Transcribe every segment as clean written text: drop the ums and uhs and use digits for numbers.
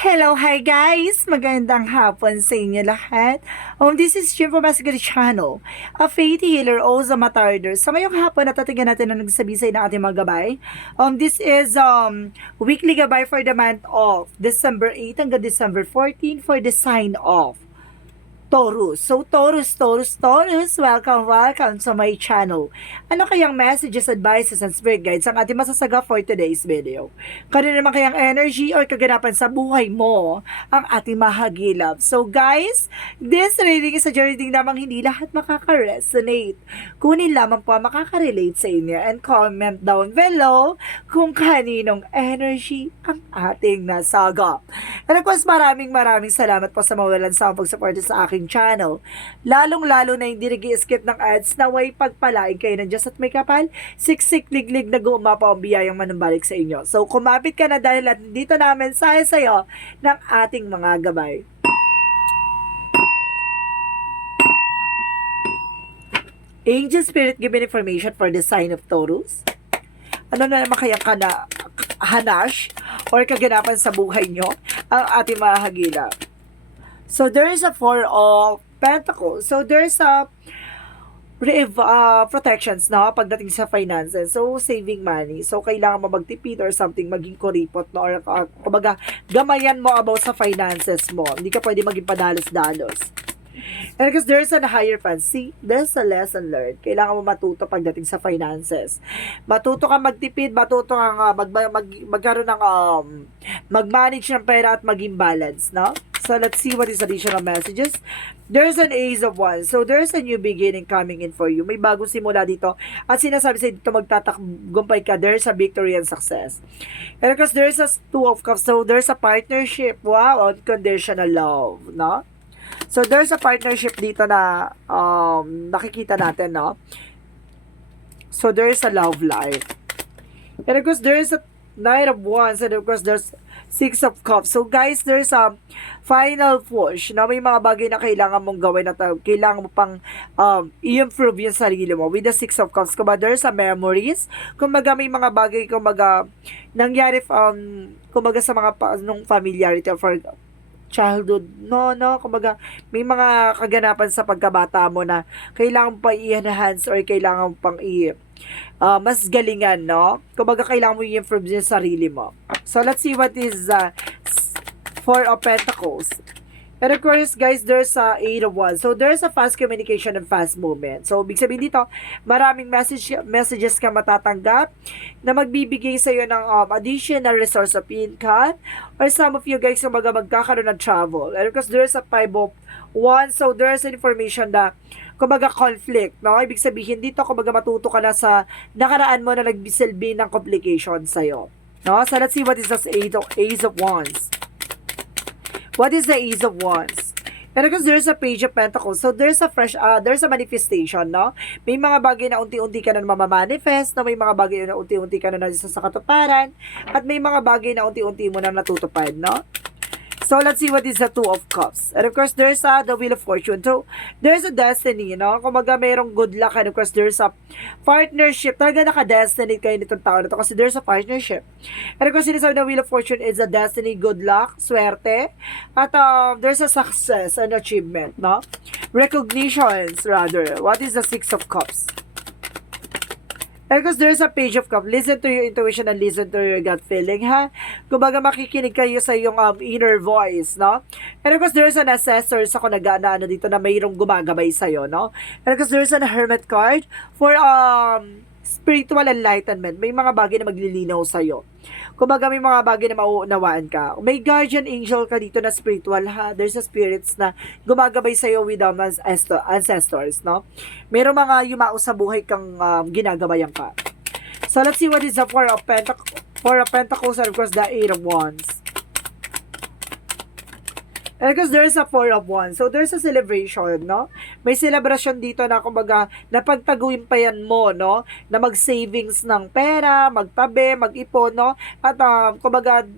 Hello, hi guys! Magandang hapon sa inyo lahat. This is Jim from Masagari Channel, a faith healer o sa matarder. Sa ngayong hapon, natatingnan natin ang nagsabisay ng ating mga gabay. This is weekly gabay for the month of December 8 hanggang December 14 for the sign of Taurus. So, Taurus, welcome to my channel. Ano kayang messages, advices, and spirit guides ang ating masasaga for today's video? Kano naman kayang energy or kaganapan sa buhay mo ang ating mahagilap? So, guys, this reading is a reading namang hindi lahat makaka-resonate. Kunin lamang po ang makaka-relate sa inyo and comment down below kung kaninong energy ang ating nasaga. And of course, maraming salamat po sa mawalan sa pag-support sa aking channel. Lalong-lalo na hindi nag-skip ng ads na way pagpalain kayo ng Diyos at may kapal, siksik liglig na gumapa ang biyayang manumbalik sa inyo. So, kumapit ka na dahil at dito namin sayo ng ating mga gabay. Angel Spirit given information for the sign of Taurus. Ano na naman kaya hanash or kaganapan sa buhay nyo ang ating mahagilap? So, there is a Four of Pentacles. So, there's a protections na pagdating sa finances. So, saving money. So, kailangan mo magtipid or something, maging kuripot, no? Or, kumbaga, gamayan mo about sa finances mo. Hindi ka pwede maging padalos-dalos. And because there's a higher fancy, there's a lesson learned. Kailangan mo matuto pagdating sa finances. Matuto kang magtipid, matuto kang magkaroon ng mag-manage ng pera at maging balance, no? So, let's see what is additional messages. There's an Ace of Wands. So, there's a new beginning coming in for you. May bagong simula dito. At sinasabi sa dito, magtatagumpay ka. There's a victory and success. And because there's a Two of Cups. So, there's a partnership. Wow, unconditional love, no? So, there's a partnership dito na nakikita natin, no? So, there's a love life. And of course, there's a Knight of Wands. And of course, there's Six of Cups. So, guys, there's a final push na may mga bagay na kailangan mong gawin at kailangan mo pang i-improve yung sarili mo. With the Six of Cups, kumbaga, there's a memories. Kumbaga, may mga bagay, kumbaga, nangyari, kumbaga, sa mga nung familiarity for childhood, no, kumbaga, may mga kaganapan sa pagkabata mo na kailangan pa i-enhance or kailangan pang mas galingan, no? Kumbaga, kailangan mo i-improve yung sarili mo. So, let's see what is Four of Pentacles. And of course, guys, there's a Eight of Wands. So, there's a fast communication and fast movement. So, ibig sabihin dito, maraming messages ka matatanggap na magbibigay sa iyo ng additional resource of income. Or some of you guys, magkakaroon ng travel. And of course, there's a Five of Wands. So, there's information na kumbaga conflict, no? Ibig sabihin dito, kumbaga matuto ka na sa nakaraan mo na nagbisilbi ng complication sa'yo. No? So, let's see what is the Ace of Wands. What is the Ace of Wands? And because there's a Page of Pentacles, so there's a manifestation, no? May mga bagay na unti-unti ka na mamamanifest, no? May mga bagay na unti-unti ka na nasa sa katuparan, at may mga bagay na unti-unti mo na natutupad, no? So, let's see what is the Two of Cups. And of course, there's the Wheel of Fortune. So, there's a destiny, no? Kumaga, mayroong good luck. And of course, there's a partnership. Talaga naka-destiny kayo nitong tao na to kasi there's a partnership. And of course, sinasabi na Wheel of Fortune is a destiny, good luck, swerte. At there's a success and achievement, no? Recognitions, rather. What is the Six of Cups? And because there's a Page of Cups, listen to your intuition and listen to your gut feeling, ha? Kumbaga, makikinig kayo sa iyong inner voice, no? And of course, there's an assessor sa kung nag-ano dito na mayroong gumagabay sa'yo, no? And of course, there's an Hermit card for spiritual enlightenment. May mga bagay na maglilinaw sa'yo. Kumbaga, may mga bagay na mauunawaan ka. May guardian angel ka dito na spiritual, ha? There's a spirits na gumagabay sa'yo with ancestors, no? Merong mga yumao sa buhay kang ginagabayan ka. So, let's see what is the Four of Pentacles and of course, the Eight of Wands. And because there's a Four of Wands, so there's a celebration, no? May celebration dito na, kumbaga, napagtaguin pa yan mo, no? Na mag-savings ng pera, magtabi, mag-ipon, no? At, kumbaga,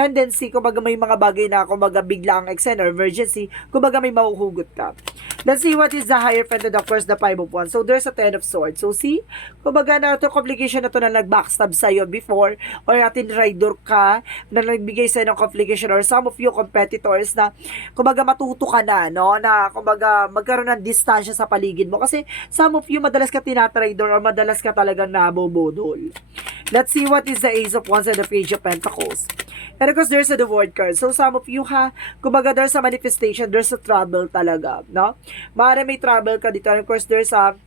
tendency, kumbaga may mga bagay na kumbaga bigla ang eksena or emergency, kumbaga may mahuhugot ka. Let's see what is the Hierophant and of course the Five of Wands. So there's a Ten of Swords. So see, kumbaga na ito complication na ito na nag-backstab sa'yo before or natin rider ka na nagbigay sa'yo ng complication or some of you competitors na kumbaga matuto ka na, no? Na kumbaga magkaroon ng distansya sa paligid mo kasi some of you madalas ka tinatrader or madalas ka talagang nabobodol. Let's see what is the Ace of Wands and the Page of Pentacles. And of course, there's a the World card. So, some of you kumbaga there's a manifestation, there's a trouble talaga, no? Maaari may trouble ka dito. And of course, there's a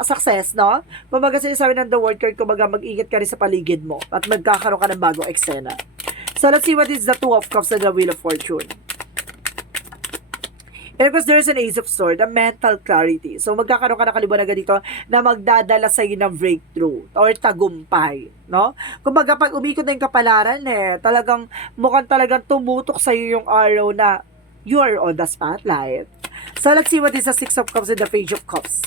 success, no? Kumbaga sinasabi ng the World card, kumbaga mag-ingat ka rin sa paligid mo at magkakaroon ka ng bagong eksena. So, let's see what is the Two of Cups and the Wheel of Fortune. And of course, there's an Ace of Swords, a mental clarity. So, magkakaroon ka ng kaliwanagan dito na magdadala sa iyo ng breakthrough or tagumpay, no? Kumbaga, pag umikot na yung kapalaran, mukhang talagang tumutok sa iyo yung araw na you are on the spotlight. So, let's see what is the Six of Cups and the Page of Cups.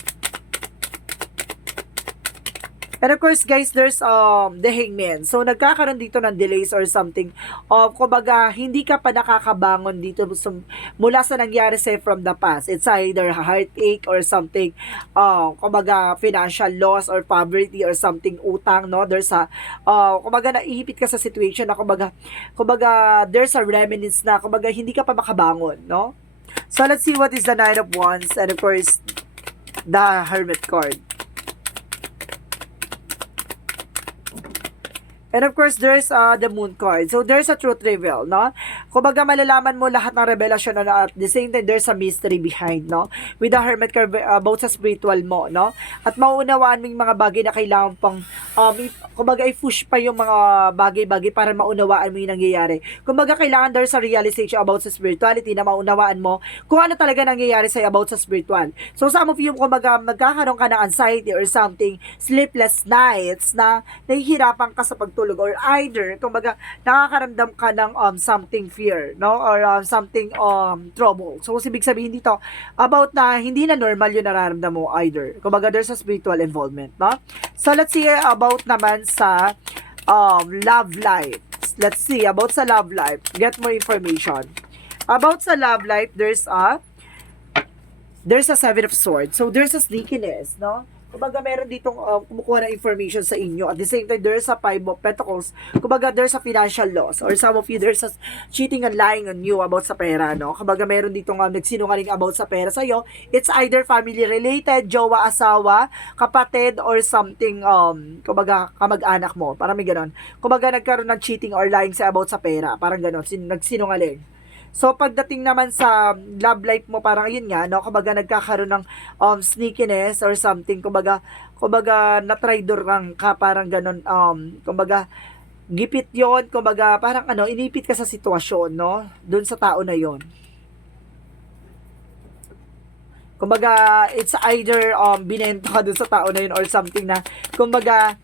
And of course, guys, there's the Hangman. So, nagkakaroon dito ng delays or something. Kumbaga, hindi ka pa nakakabangon dito mula sa nangyari sa'yo from the past. It's either heartache or something, kumbaga, financial loss or poverty or something, utang, no? There's kumbaga, naihipit ka sa situation na, kumbaga, there's a remnants na, kumbaga, hindi ka pa makabangon, no? So, let's see what is the Nine of Wands and of course, the Hermit card. And of course, there's the Moon card. So, there's a truth reveal, no? Kumbaga, malalaman mo lahat ng revelasyon na at the same time, there's a mystery behind, no? With the Hermit card, about sa spiritual mo, no? At mauunawaan mo yung mga bagay na kailangan pang, kumbaga, i-push pa yung mga bagay-bagay para maunawaan mo yung nangyayari. Kumbaga, kailangan there's a realization about sa spirituality na maunawaan mo kung ano talaga nangyayari sa'yo about sa spiritual. So, some of you, kumbaga, magkakaroon ka ng anxiety or something, sleepless nights na nahihirapan ka sa pagtulog or either, kumbaga, nakakaramdam ka ng something fear, no? Or something trouble. So, ibig sabihin dito, about na hindi na normal yung nararamdam mo either. Kumbaga, there's a spiritual involvement, no? So, let's see about naman sa love life. Let's see about sa love life. Get more information. About sa love life, there's a Seven of Swords. So, there's a sneakiness, no? Kumbaga, meron ditong kumukuha ng information sa inyo. At the same time, there's a Five of Pentacles. Kumbaga, there's a financial loss. Or some of you, there's a cheating and lying on you about sa pera, no? Kumbaga, meron ditong nagsinungaling about sa pera sa'yo. It's either family-related, jowa, asawa, kapatid, or something, kumbaga, kamag-anak mo. Parang may ganon. Kumbaga, nagkaroon ng cheating or lying sa about sa pera. Parang ganon. Nagsinungaling. So, pagdating naman sa love life mo, parang yun nga, no? Kumbaga, nagkakaroon ng sneakiness or something. Kumbaga, na-traitor ka, parang ganon. Kumbaga, gipit yon. Kumbaga, parang inipit ka sa sitwasyon, no? Doon sa tao na yon. Kumbaga, it's either binenta ka doon sa tao na yun or something na, kumbaga,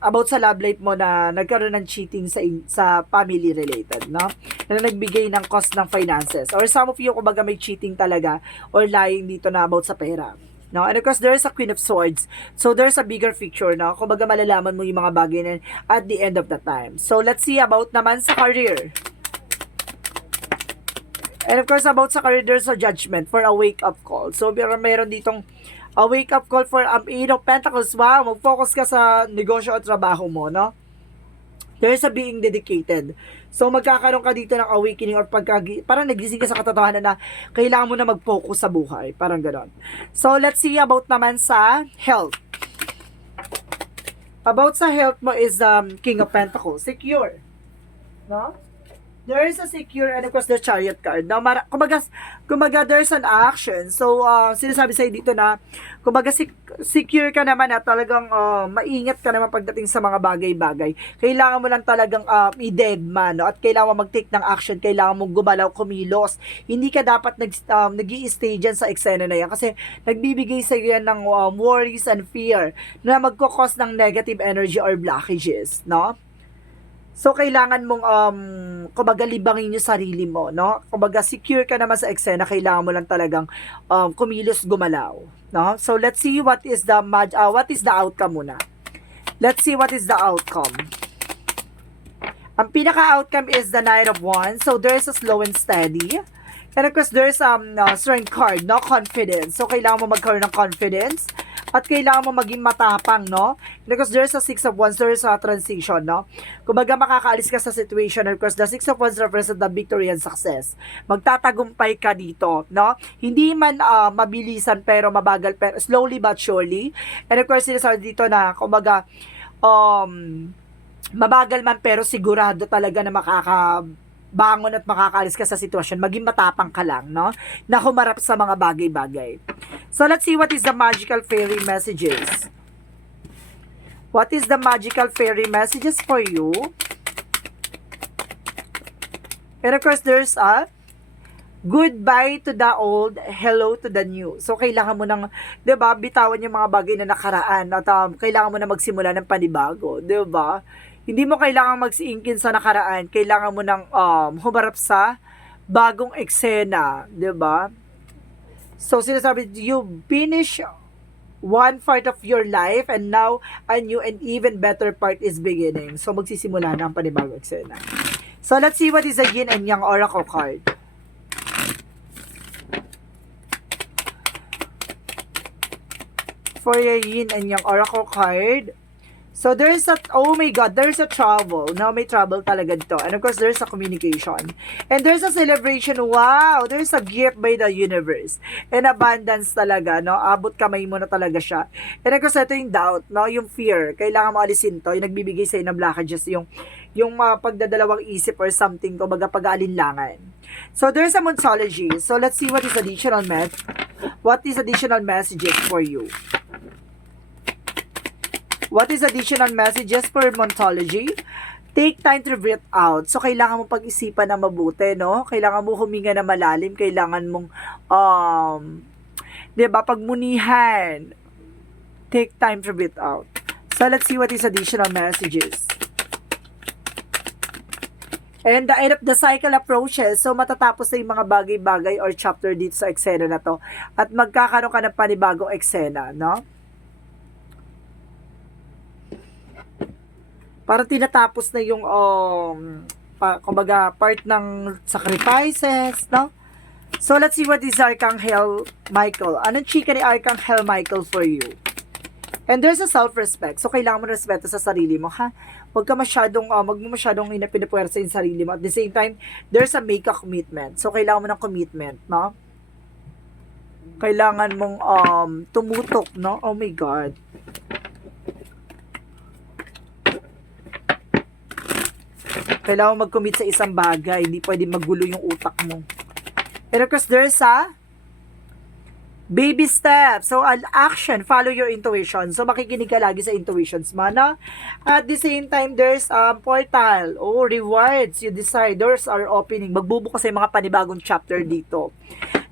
about sa love life mo na nagkaroon ng cheating sa family related, no? Na nagbigay ng cost ng finances. Or some of you, kumbaga may cheating talaga or lying dito na about sa pera. No? And of course, there's a Queen of Swords. So, there's a bigger picture, no? Kumbaga malalaman mo yung mga bagay na at the end of the time. So, let's see about naman sa career. And of course, about sa career, there's a judgment for a wake-up call. So, meron ditong a wake-up call for Eight of Pentacles. Wow, mag-focus ka sa negosyo at trabaho mo, no? There's a being dedicated. So, magkakaroon ka dito ng awakening or parang nagising ka sa katotohanan na kailangan mo na mag-focus sa buhay. Parang ganon. So, let's see about naman sa health. About sa health mo is King of Pentacles. Secure. No? There is a secure and of course the Chariot card. Now, kumbaga there's an action. So, sinasabi sa'yo dito na, kumbaga secure ka naman at talagang maingat ka naman pagdating sa mga bagay-bagay. Kailangan mo lang talagang i-deadman, no? At kailangan mo mag-take ng action, kailangan mong gumalaw, kumilos. Hindi ka dapat nag-i-stay dyan sa eksena na yan kasi nagbibigay sa'yo yan ng worries and fear na magkakos ng negative energy or blockages, no? So, kailangan mong, kumbaga, libangin yung sarili mo, no? Kumbaga, secure ka naman sa eksena, kailangan mo lang talagang kumilos, gumalaw, no? So, let's see what is the outcome muna. Let's see what is the outcome. Ang pinaka-outcome is the Knight of Wands. So, there's a slow and steady. And of course, there's strength card, no? Confidence. So, kailangan mo magkaroon ng confidence. At kailangan mo maging matapang, no? Because there's a Six of Wands, there's a transition, no? Kumbaga, makakaalis ka sa situation. And of course, the Six of Wands represent the victory and success. Magtatagumpay ka dito, no? Hindi man mabilisan pero mabagal, pero slowly but surely. And of course, sinasabi dito na, kumbaga, mabagal man pero sigurado talaga na makakabangon at makakaalis ka sa sitwasyon. Maging matapang ka lang, no? Na humarap sa mga bagay-bagay. So, let's see what is the magical fairy messages. What is the magical fairy messages for you? And of course, there's a goodbye to the old, hello to the new. So, kailangan mo nang, 'di ba, bitawan yung mga bagay na nakaraan at kailangan mo na magsimula ng panibago, 'di ba? Hindi mo kailangan mag-iingkin sa nakaraan, kailangan mo nang humarap sa bagong eksena, 'di ba? So, sinasabi, you finish one part of your life and now a new and even better part is beginning. So, magsisimula na ang panibagong eksena. So, let's see what is the yin and yang oracle card. For your yin and yang oracle card. So, there's a, oh my God, there's a trouble. Now, may trouble talaga dito. And of course, there's a communication. And there's a celebration. Wow! There's a gift by the universe. And abundance talaga, no? Abot kamay mo na talaga siya. And of course, ito yung doubt, no? Yung fear. Kailangan mo alisin to. Yung nagbibigay sa'yo ng blockages. Yung pagdadalawang isip or something. Kumbaga, pag-aalinlangan. So, there's a Monsology. So, let's see what is additional messages for you. What is additional messages for Montology? Take time to breathe out. So, kailangan mo pag-isipan na mabuti, no? Kailangan mo huminga na malalim. Kailangan mong, diba, pagmunihan. Take time to breathe out. So, let's see what is additional messages. And the end of the cycle approaches. So, matatapos na yung mga bagay-bagay or chapter dito sa eksena na to. At magkakaroon ka ng panibagong eksena, no? Parang tinatapos na yung kumbaga part ng sacrifices, no? So let's see what is Archangel Michael. Anong chika ni Archangel Michael for you? And there's a self-respect. So kailangan mo respeto sa sarili mo, ha? Huwag ka masyadong pinapuwersa yung sarili mo. At the same time, there's a make a commitment. So kailangan mo ng commitment, no? Kailangan mong tumutok, no? Oh my God. Kailangan mag-commit sa isang bagay. Hindi pwede magulo yung utak mo. And of course, there's a baby step. So, an action. Follow your intuition. So, makikinig ka lagi sa intuitions mo, no? At the same time, there's a portal. Oh, rewards. You decide. Doors are opening. Magbubukas sa mga panibagong chapter dito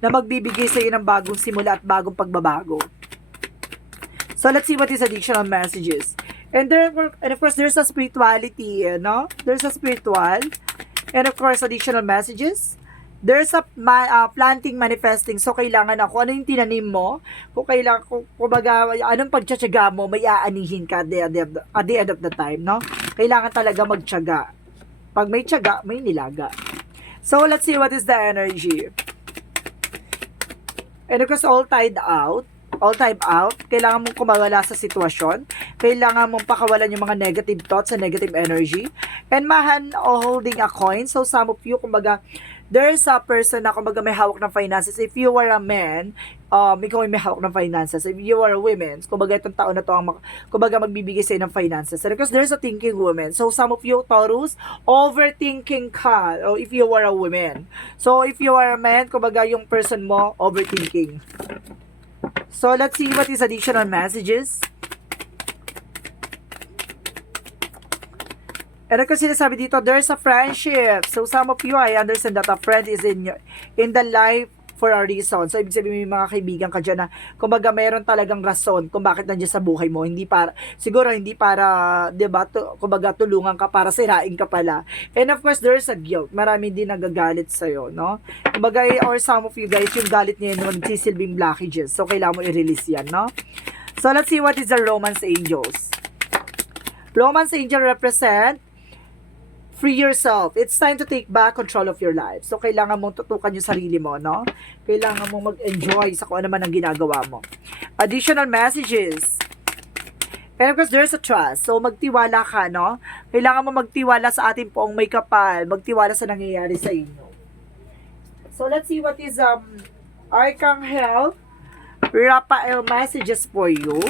na magbibigay sa iyo ng bagong simula at bagong pagbabago. So, let's see what is additional messages. And of course, there's a spirituality, no? There's a spiritual. And of course, additional messages. There's a planting, manifesting. So, kailangan na kung ano yung tinanim mo, kumbaga, anong pagtsatsaga mo, may aanihin ka at the end of the time, no? Kailangan talaga magtsaga. Pag may tsaga, may nilaga. So, let's see what is the energy. And of course, all time out, kailangan mong kumawala sa sitwasyon, kailangan mong pakawalan yung mga negative thoughts and negative energy, and mahan holding a coin. So some of you, kumbaga, there's a person na kumbaga may hawak ng finances. If you are a man, ikaw ay may hawak ng finances. If you are a woman, kumbaga itong taon na to ang kumbaga magbibigay sa'yo ng finances. Because there's a thinking woman. So some of you, Taurus, overthinking ka. Or if you are a woman. So if you are a man, kumbaga yung person mo, overthinking. So, let's see what is additional messages. And ako sinasabi dito, there's a friendship. So, some of you, I understand that a friend is in the life for a reason. So, ibig sabihin, may mga kaibigan ka dyan na, kumbaga, mayroon talagang rason kung bakit nandiyan sa buhay mo. Siguro, hindi para, diba, kumbaga, tulungan ka para sirain ka pala. And of course, there's a guilt. Marami din nagagalit sa'yo, no? Kumbaga, or some of you guys, yung galit niya yun, nagsisilbing blockages. So, kailangan mo i-release yan, no? So, let's see what is the Romance Angels. Romance Angel represent Free yourself. It's time to take back control of your life. So, kailangan mong tutukan yung sarili mo, no? Kailangan mong mag-enjoy sa kung ano man ang ginagawa mo. Additional messages. And of course, there's a trust. So, magtiwala ka, no? Kailangan mo magtiwala sa ating poong may kapal. Magtiwala sa nangyayari sa inyo. So, let's see what is Archangel Raphael messages for you.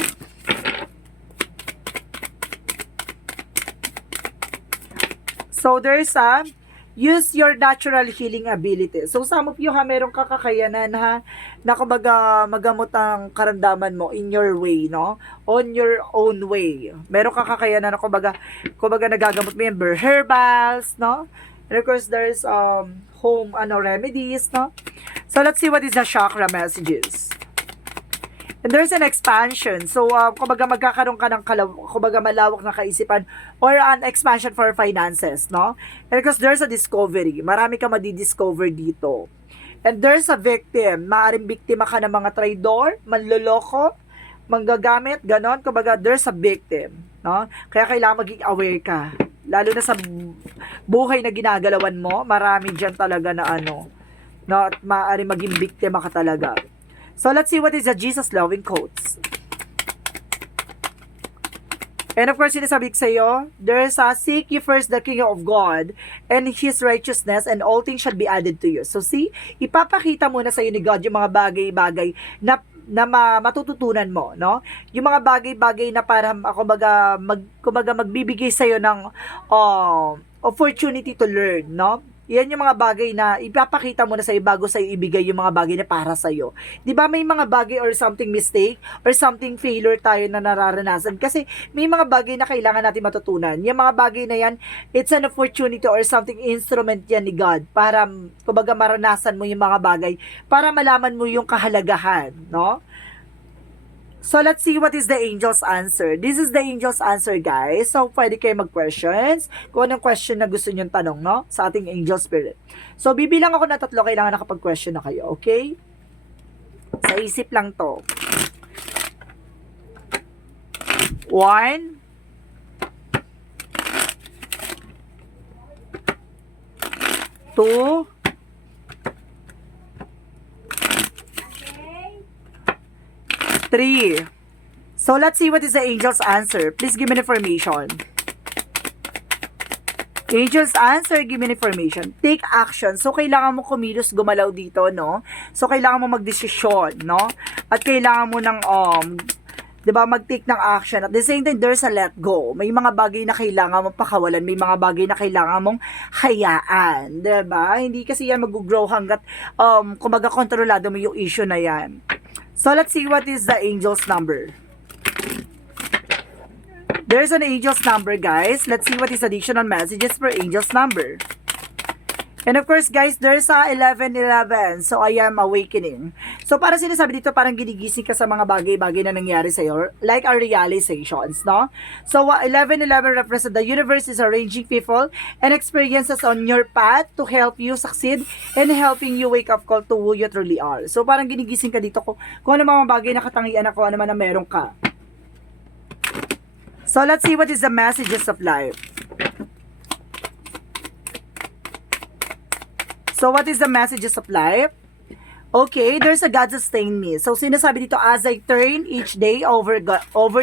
So, there's use your natural healing ability. So, some of you merong kakakayanan na kumbaga magamot ang karamdaman mo in your way, no? On your own way. Merong kakakayanan na kumbaga nagagamot mo yung herbals, no? And of course, there's home remedies, no? So, let's see what is the chakra messages. And there's an expansion. So, kumbaga magkakaroon ka ng kumbaga malawak na kaisipan or an expansion for finances, no? And because there's a discovery. Marami ka madidiscover dito. And there's a victim. Maaring biktima ka ng mga traidor, manloloko, manggagamit, ganon. Kumbaga, there's a victim, no? Kaya kailangan maging aware ka. Lalo na sa buhay na ginagalawan mo, marami dyan talaga na no? At maaring maging biktima ka talaga. So, let's see what is the Jesus-loving quotes. And of course, sinasabi ko sa iyo, there's seek ye first the kingdom of God and His righteousness and all things shall be added to you. So, see, ipapakita muna sa iyo ni God yung mga bagay-bagay na matututunan mo, no? Yung mga bagay-bagay na para kumbaga magbibigay sa iyo ng opportunity to learn, no? Yan yung mga bagay na ipapakita mo na sa'yo bago sa'yo ibigay yung mga bagay na para sa'yo. Di ba may mga bagay or something mistake or something failure tayo na nararanasan kasi may mga bagay na kailangan natin matutunan. Yung mga bagay na yan, it's an opportunity or something instrument yan ni God para kumbaga maranasan mo yung mga bagay para malaman mo yung kahalagahan, no? So, let's see what is the angel's answer. This is the angel's answer, guys. So, pwede kayo mag-questions. Kung anong question na gusto nyo tanong, no? Sa ating angel spirit. So, bibilang ako na 3, kailangan nakapag-question na kayo, okay? Sa isip lang to. 1, 2, 3. So, let's see what is the angel's answer. Please give me information. Angel's answer, give me information. Take action. So, kailangan mo kumilos, gumalaw dito, no? So, kailangan mo magdesisyon, no? At kailangan mo ng, diba, mag-take ng action. At the same time, there's a let go. May mga bagay na kailangan mong pakawalan. May mga bagay na kailangan mong hayaan. Diba? Hindi kasi yan mag-grow hanggat, kumbaga, kontrolado mo yung issue na yan. So, let's see what is the angel's number. There's an angel's number, guys. Let's see what is additional messages for angel's number. And of course, guys, there's 11:11. So, I am awakening. So, para sinasabi dito, parang ginigising ka sa mga bagay-bagay na nangyari sa'yo. Like our realizations, no? So, 11:11 represent the universe is arranging people and experiences on your path to help you succeed and helping you wake up call to who you truly are. So, parang ginigising ka dito kung ano mga bagay na katangian na kung ano man na meron ka. So, let's see what is the messages of life. So, what is the messages of life? Okay, there's a God sustain me. So, sinasabi dito, as I turn each day over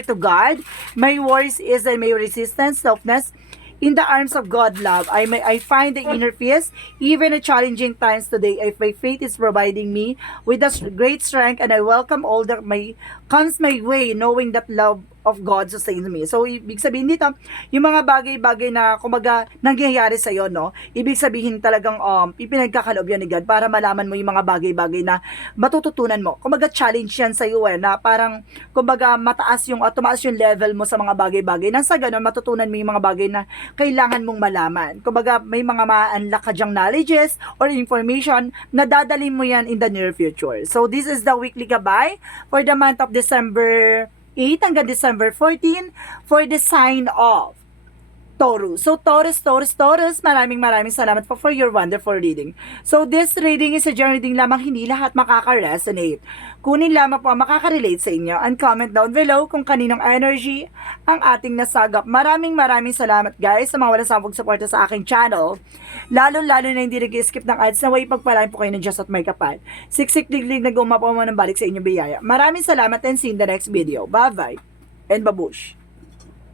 to God, my worries is and my resistance, softness, in the arms of God love, I find the inner peace, even in challenging times today. My faith is providing me with a great strength, and I welcome all that comes my way, knowing that love of God sustains me. So, ibig sabihin dito, yung mga bagay-bagay na, kumaga, nangyayari sa'yo, no? Ibig sabihin talagang, ipinagkakaloob yan ni God para malaman mo yung mga bagay-bagay na matututunan mo. Kumaga, challenge yan sa'yo, na parang, kumaga, tumaas yung level mo sa mga bagay-bagay. Nang sa ganun, matutunan mo yung mga bagay na kailangan mong malaman. Kumaga, may mga ma-unlock ka dyang knowledges or information na dadalhin mo yan in the near future. So, this is the weekly gabay for the month of December 8 hanggang December 14 for the sign of Taurus. So, Taurus, maraming salamat po for your wonderful reading. So, this reading is a general reading lamang, hindi lahat makaka-resonate. Kunin lamang po ang makaka-relate sa inyo and comment down below kung kaninong energy ang ating nasagap. Maraming salamat guys sa mga walang sampung suporta sa aking channel. Lalo na hindi nag-skip ng ads na way pagpalain po kayo ng Diyos at may kapal. Siksik diglig na gumawa po mo ng balik sa inyong biyaya. Maraming salamat and see you in the next video. Bye-bye and babush!